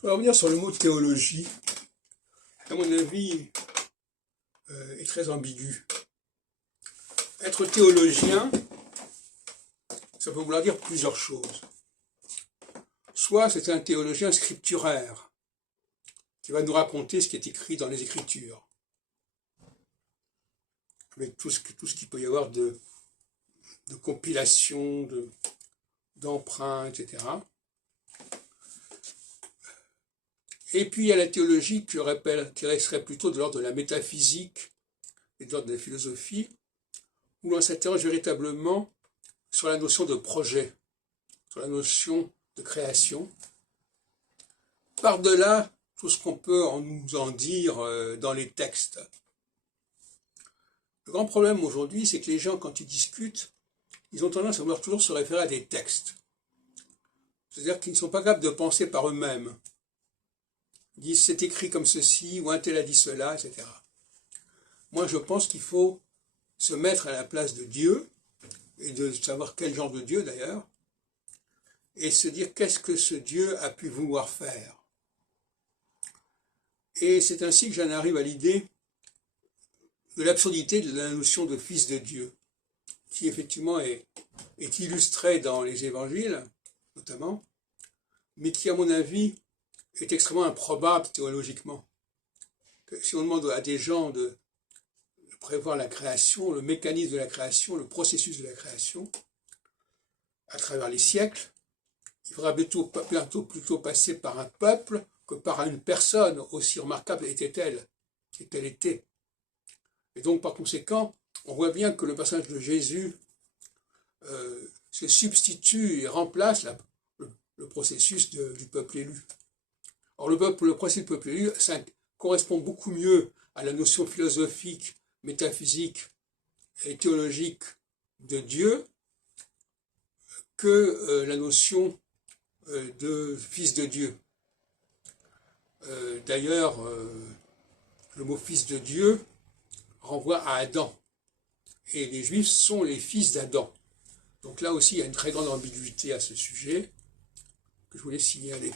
Je vais revenir sur le mot théologie, qui, à mon avis, est très ambigu. Être théologien, ça peut vouloir dire plusieurs choses. Soit c'est un théologien scripturaire, qui va nous raconter ce qui est écrit dans les Écritures, avec tout ce qu'il peut y avoir de compilation, d'emprunts, etc. Et puis il y a la théologie qui serait plutôt de l'ordre de la métaphysique et de l'ordre de la philosophie, où l'on s'interroge véritablement sur la notion de projet, sur la notion de création, par-delà tout ce qu'on peut nous en dire dans les textes. Le grand problème aujourd'hui, c'est que les gens, quand ils discutent, ils ont tendance à vouloir toujours se référer à des textes. C'est-à-dire qu'ils ne sont pas capables de penser par eux-mêmes. Ils disent c'est écrit comme ceci, ou un tel a dit cela, etc. Moi, je pense qu'il faut se mettre à la place de Dieu, et de savoir quel genre de Dieu d'ailleurs, et se dire qu'est-ce que ce Dieu a pu vouloir faire. Et c'est ainsi que j'en arrive à l'idée de l'absurdité de la notion de fils de Dieu, qui effectivement est illustrée dans les évangiles, notamment, mais qui, à mon avis, est extrêmement improbable théologiquement. Si on demande à des gens de prévoir la création, le mécanisme de la création, le processus de la création, à travers les siècles, il faudra plutôt passer par un peuple que par une personne, aussi remarquable était-elle, qu'elle était. Et donc, par conséquent, on voit bien que le personnage de Jésus se substitue et remplace le processus du peuple élu. Or, le processus du peuple élu, ça correspond beaucoup mieux à la notion philosophique, métaphysique et théologique de Dieu que la notion de fils de Dieu. D'ailleurs, le mot fils de Dieu renvoie à Adam. Et les Juifs sont les fils d'Adam. Donc là aussi, il y a une très grande ambiguïté à ce sujet que je voulais signaler.